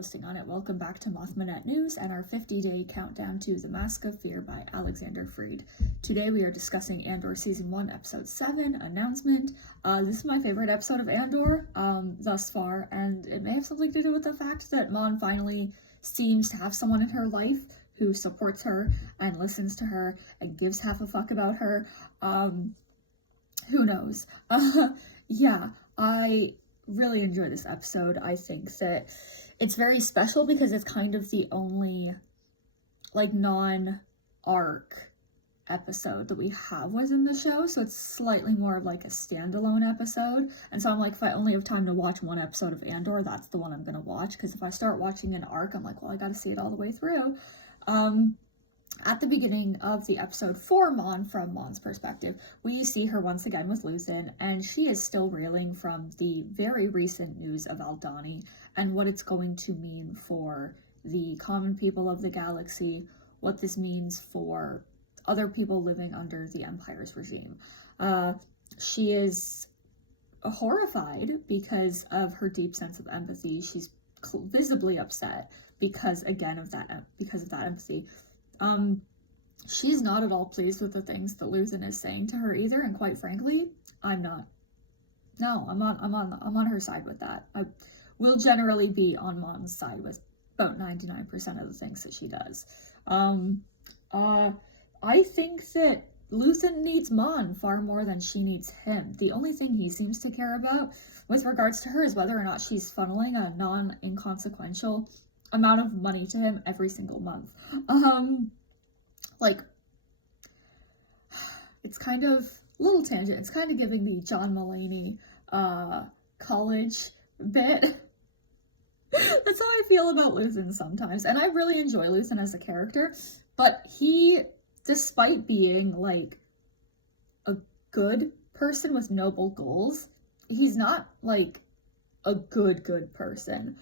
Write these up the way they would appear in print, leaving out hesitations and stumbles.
posting on it. Welcome back to Mothmanet News and our 50-day countdown to The Mask of Fear by Alexander Freed. Today we are discussing Andor Season 1, Episode 7, Announcement. This is my favorite episode of Andor thus far, and it may have something to do with the fact that Mon finally seems to have someone in her life who supports her and listens to her and gives half a fuck about her. Who knows? Yeah, I really enjoy this episode. I think that it's very special because it's kind of the only like non-arc episode that we have within the show, so it's slightly more of like a standalone episode. And so I'm like, if I only have time to watch one episode of Andor, that's the one I'm gonna watch, because if I start watching an arc, I'm like, well, I gotta see it all the way through. At the beginning of the episode for Mon, from Mon's perspective, we see her once again with Luthen, and she is still reeling from the very recent news of Aldhani and what it's going to mean for the common people of the galaxy, what this means for other people living under the Empire's regime. She is horrified because of her deep sense of empathy. She's visibly upset because of that empathy. She's not at all pleased with the things that Luthen is saying to her either, and quite frankly, I'm not. No, I'm on her side with that. I will generally be on Mon's side with about 99% of the things that she does. I think that Luthen needs Mon far more than she needs him. The only thing he seems to care about with regards to her is whether or not she's funneling a non-inconsequential amount of money to him every single month. Like, it's kind of a little tangent. It's kind of giving the John Mulaney college bit. That's how I feel about Luthen sometimes. And I really enjoy Luthen as a character, but he, despite being like a good person with noble goals, he's not like a good person.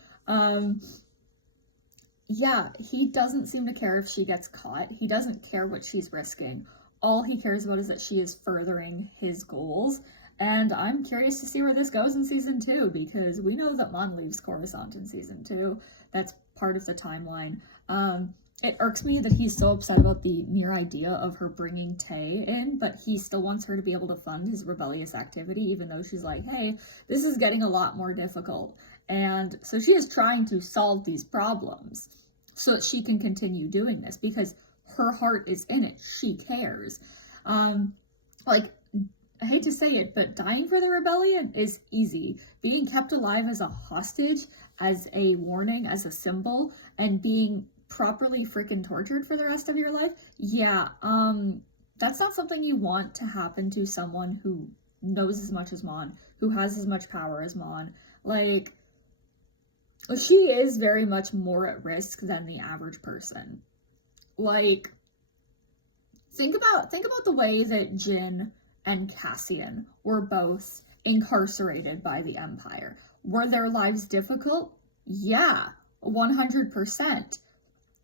Yeah, he doesn't seem to care if she gets caught. He doesn't care what she's risking. All he cares about is that she is furthering his goals. And I'm curious to see where this goes in Season 2, because we know that Mon leaves Coruscant in Season 2. That's part of the timeline. It irks me that he's so upset about the mere idea of her bringing Tay in, but he still wants her to be able to fund his rebellious activity, even though she's like, hey, this is getting a lot more difficult. And so she is trying to solve these problems so that she can continue doing this, because her heart is in it. She cares. Like, I hate to say it, but dying for the rebellion is easy. Being kept alive as a hostage, as a warning, as a symbol, and being properly freaking tortured for the rest of your life, yeah, that's not something you want to happen to someone who knows as much as Mon, who has as much power as Mon. Like, she is very much more at risk than the average person. Like, think about the way that Jyn and Cassian were both incarcerated by the Empire. Were their lives difficult? Yeah, 100%.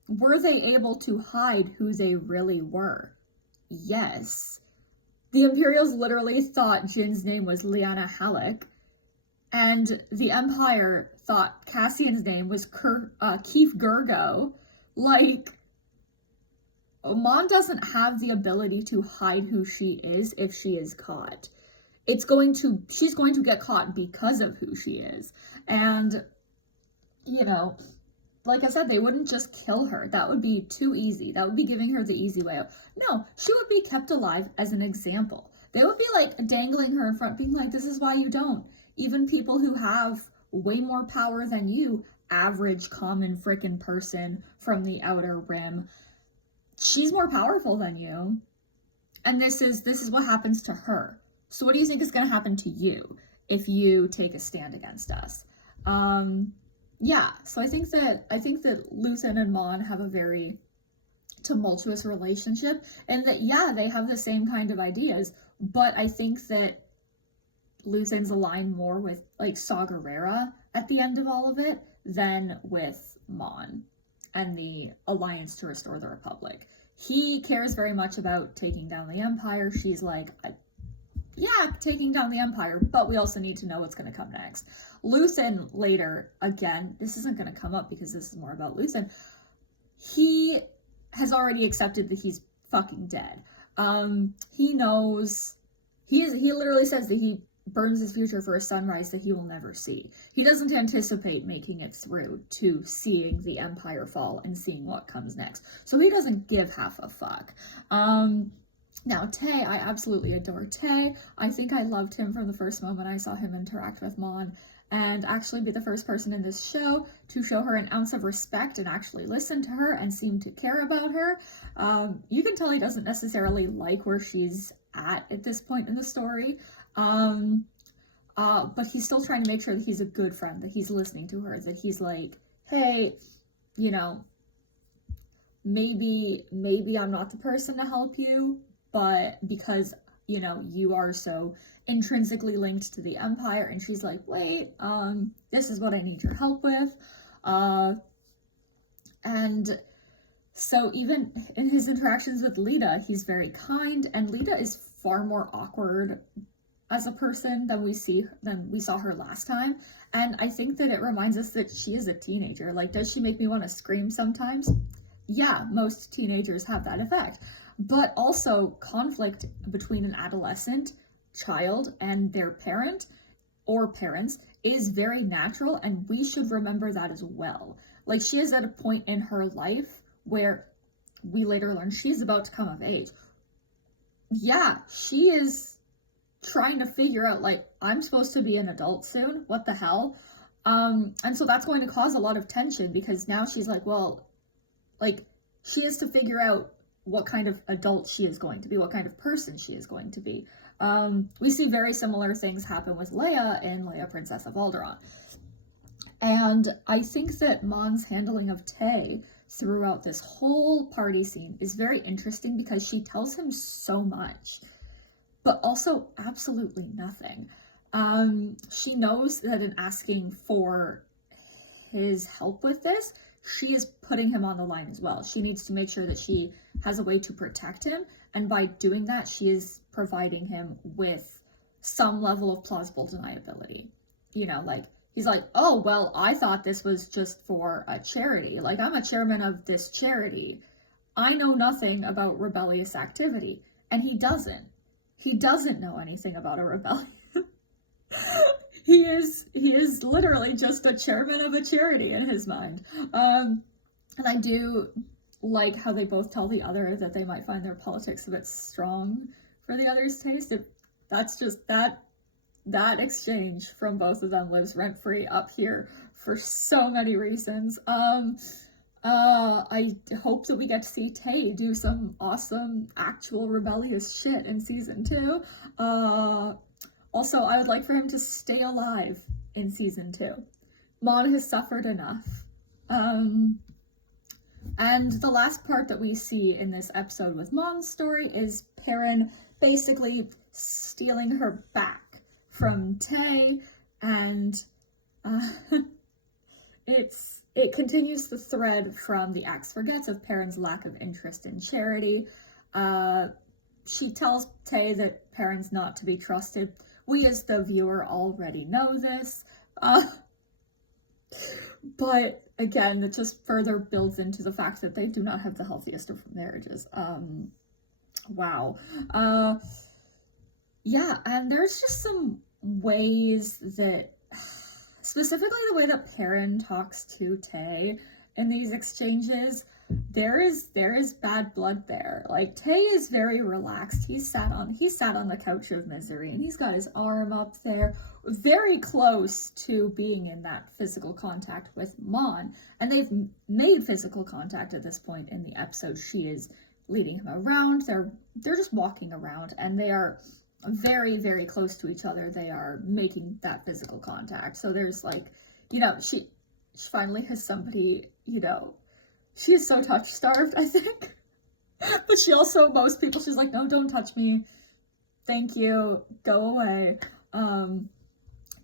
Were they able to hide who they really were? Yes. The Imperials literally thought Jin's name was Lyanna Halleck, and the Empire thought Cassian's name was Keith Gurgo. Like, Mon doesn't have the ability to hide who she is if she is caught. She's going to get caught because of who she is. And, you know, like I said, they wouldn't just kill her. That would be too easy. That would be giving her the easy way out. No, she would be kept alive as an example. They would be like dangling her in front, being like, this is why you don't. Even people who have way more power than you, average common frickin' person from the Outer Rim, she's more powerful than you. And this is what happens to her. So what do you think is going to happen to you if you take a stand against us? Yeah, so I think that Luthen and Mon have a very tumultuous relationship, and that, yeah, they have the same kind of ideas, but I think that Luthen's aligned more with, like, Saw Gerrera at the end of all of it than with Mon and the Alliance to Restore the Republic. He cares very much about taking down the Empire. She's like, yeah, taking down the Empire, but we also need to know what's going to come next. Luthen later, again, this isn't going to come up because this is more about Luthen. He has already accepted that he's fucking dead. He knows, he literally says that he burns his future for a sunrise that he will never see. He doesn't anticipate making it through to seeing the Empire fall and seeing what comes next. So he doesn't give half a fuck. Now, Tay, I absolutely adore Tay. I think I loved him from the first moment I saw him interact with Mon, and actually be the first person in this show to show her an ounce of respect and actually listen to her and seem to care about her. You can tell he doesn't necessarily like where she's at this point in the story, but he's still trying to make sure that he's a good friend, that he's listening to her, that he's like, hey, you know, maybe I'm not the person to help you, but because, you know, you are so intrinsically linked to the Empire. And she's like, wait, this is what I need your help with. And so even in his interactions with Lita, he's very kind, and Lita is far more awkward as a person than we saw her last time. And I think that it reminds us that she is a teenager. Like, does she make me want to scream sometimes? Yeah, most teenagers have that effect. But also, conflict between an adolescent child and their parent or parents is very natural, and we should remember that as well. Like, she is at a point in her life where we later learn she's about to come of age. Yeah, she is trying to figure out, like, I'm supposed to be an adult soon, what the hell? And so that's going to cause a lot of tension, because now she's like, well, like, she has to figure out what kind of adult she is going to be, what kind of person she is going to be. We see very similar things happen with Leia in Leia, Princess of Alderaan. And I think that Mon's handling of Tay throughout this whole party scene is very interesting, because she tells him so much, but also absolutely nothing. She knows that in asking for his help with this, she is putting him on the line as well. She needs to make sure that she has a way to protect him, and by doing that, she is providing him with some level of plausible deniability. You know, like, he's like, oh, well, I thought this was just for a charity. Like, I'm a chairman of this charity. I know nothing about rebellious activity. And he doesn't. He doesn't know anything about a rebellion. He is literally just a chairman of a charity in his mind. And I do like how they both tell the other that they might find their politics a bit strong for the other's taste. That's just that exchange from both of them lives rent-free up here for so many reasons. I hope that we get to see Tay do some awesome actual rebellious shit in season 2. Also, I would like for him to stay alive in season 2. Mon has suffered enough. And the last part that we see in this episode with Mon's story is Perrin basically stealing her back from Tay, and it continues the thread from the Axe Forgets of Perrin's lack of interest in charity. She tells Tay that Perrin's not to be trusted. We as the viewer already know this, but again, it just further builds into the fact that they do not have the healthiest of marriages. Wow. Yeah, and there's just some ways that, specifically the way that Perrin talks to Tay in these exchanges, there is bad blood there. Like, Tay is very relaxed. He sat on the couch of misery, and he's got his arm up there, very close to being in that physical contact with Mon, and they've made physical contact at this point in the episode. She is leading him around. They're just walking around, and they are very, very close to each other. They are making that physical contact. So there's, like, you know, she finally has somebody, you know, she is so touch starved, I think. But she also, most people, she's like, no, don't touch me. Thank you. Go away.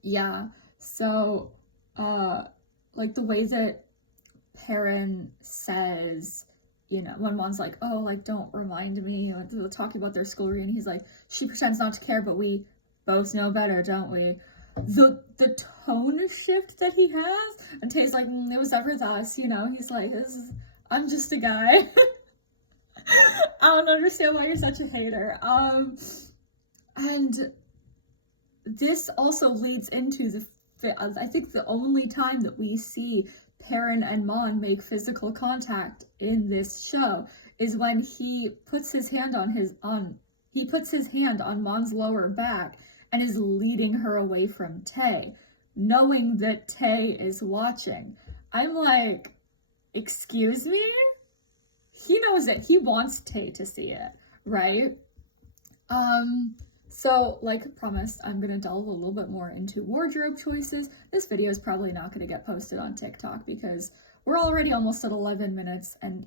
Yeah. So, like, the way that Perrin says, you know, when Mon's like, oh, like, don't remind me, talking about their school reunion, he's like, she pretends not to care, but we both know better, don't we? The tone shift that he has, and Tay's like, it was ever thus, you know, he's like, I'm just a guy. I don't understand why you're such a hater. And this also leads into I think the only time that we see Perrin and Mon make physical contact in this show is when he puts his hand on Mon's lower back and is leading her away from Tay, knowing that Tay is watching. I'm like, excuse me? He knows it. He wants Tay to see it, right? So, like promised, I'm going to delve a little bit more into wardrobe choices. This video is probably not going to get posted on TikTok because we're already almost at 11 minutes and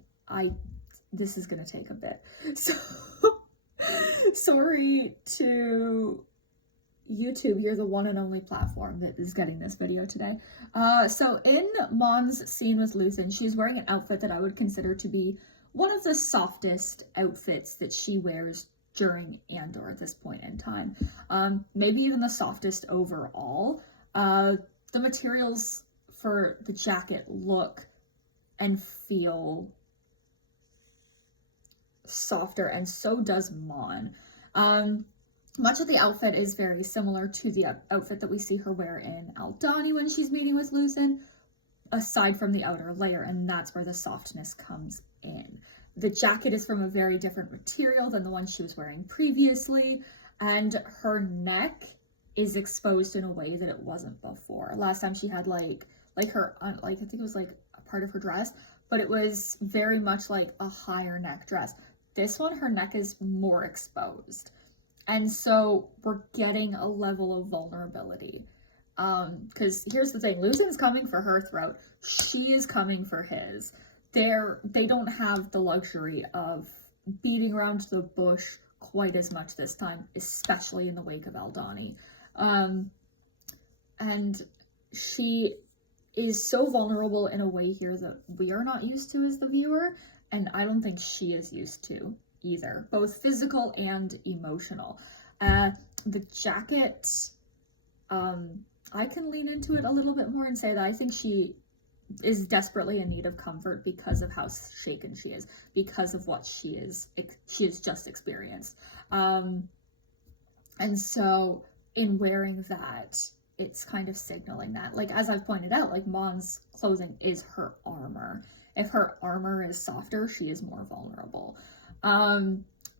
this is going to take a bit. So, sorry to YouTube, you're the one and only platform that is getting this video today. So in Mon's scene with Luthen, she's wearing an outfit that I would consider to be one of the softest outfits that she wears during Andor at this point in time. Maybe even the softest overall. The materials for the jacket look and feel softer, and so does Mon. Much of the outfit is very similar to the outfit that we see her wear in Aldhani when she's meeting with Luthen, aside from the outer layer, and that's where the softness comes in. The jacket is from a very different material than the one she was wearing previously, and her neck is exposed in a way that it wasn't before. Last time she had like her, I think it was like a part of her dress, but it was very much like a higher neck dress. This one, her neck is more exposed. And so we're getting a level of vulnerability. Because here's the thing, Luthen's coming for her throat. She is coming for his. They don't have the luxury of beating around the bush quite as much this time, especially in the wake of Aldhani. And she is so vulnerable in a way here that we are not used to as the viewer, and I don't think she is used to either, both physical and emotional. The jacket, I can lean into it a little bit more and say that I think she is desperately in need of comfort because of how shaken she is, because of what she has just experienced. And so in wearing that, it's kind of signaling that, like, as I've pointed out, like, Mon's clothing is her armor. If her armor is softer, she is more vulnerable.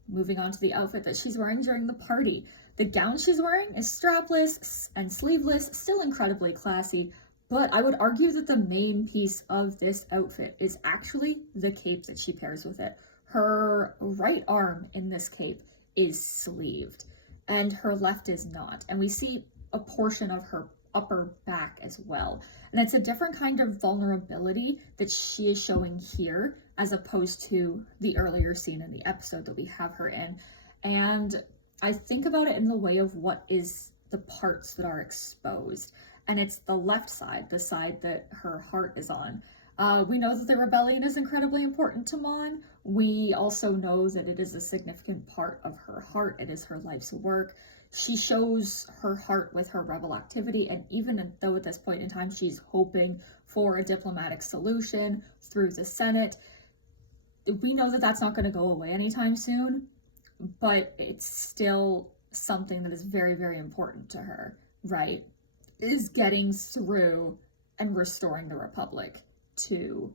Moving on to the outfit that she's wearing during the party. The gown she's wearing is strapless and sleeveless, still incredibly classy, but I would argue that the main piece of this outfit is actually the cape that she pairs with it. Her right arm in this cape is sleeved, and her left is not. And we see a portion of her upper back as well. And it's a different kind of vulnerability that she is showing here as opposed to the earlier scene in the episode that we have her in. And I think about it in the way of what is the parts that are exposed. And it's the left side, the side that her heart is on. We know that the rebellion is incredibly important to Mon. We also know that it is a significant part of her heart. It is her life's work. She shows her heart with her rebel activity, and even though at this point in time she's hoping for a diplomatic solution through the Senate, we know that that's not going to go away anytime soon, but it's still something that is very, very important to her, right? Is getting through and restoring the Republic to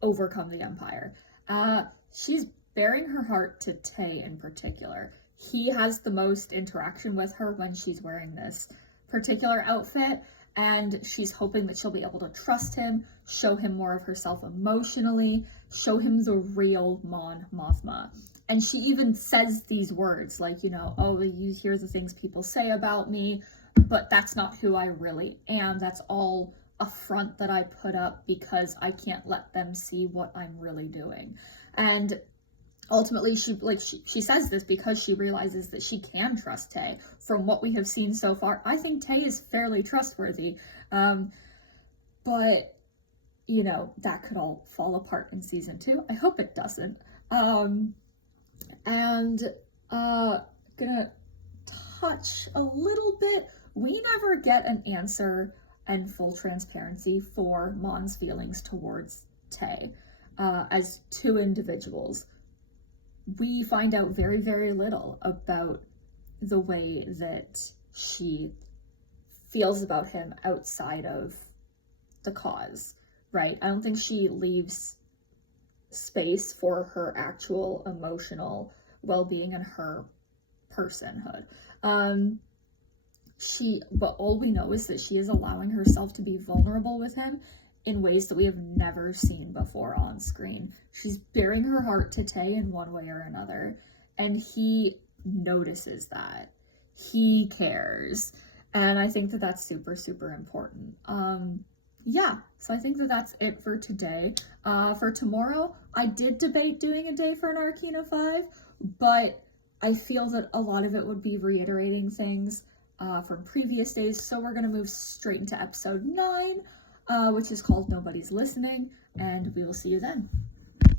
overcome the Empire. She's bearing her heart to Tay in particular. He has the most interaction with her when she's wearing this particular outfit, and she's hoping that she'll be able to trust him, show him more of herself emotionally, show him the real Mon Mothma. And she even says these words like, you know, oh, you hear the things people say about me, but that's not who I really am. That's all a front that I put up because I can't let them see what I'm really doing. And ultimately, she says this because she realizes that she can trust Tay. From what we have seen so far, I think Tay is fairly trustworthy. But that could all fall apart in season 2. I hope it doesn't. And gonna touch a little bit. We never get an answer and full transparency for Mon's feelings towards Tay as two individuals. We find out very, very little about the way that she feels about him outside of the cause, right? I don't think she leaves space for her actual emotional well-being and her personhood. But all we know is that she is allowing herself to be vulnerable with him in ways that we have never seen before on screen. She's bearing her heart to Tay in one way or another, and he notices that. He cares. And I think that that's super, super important. Yeah, so I think that that's it for today. For tomorrow, I did debate doing a day for an Arcana 5, but I feel that a lot of it would be reiterating things from previous days, so we're going to move straight into episode 9, which is called Nobody's Listening, and we will see you then.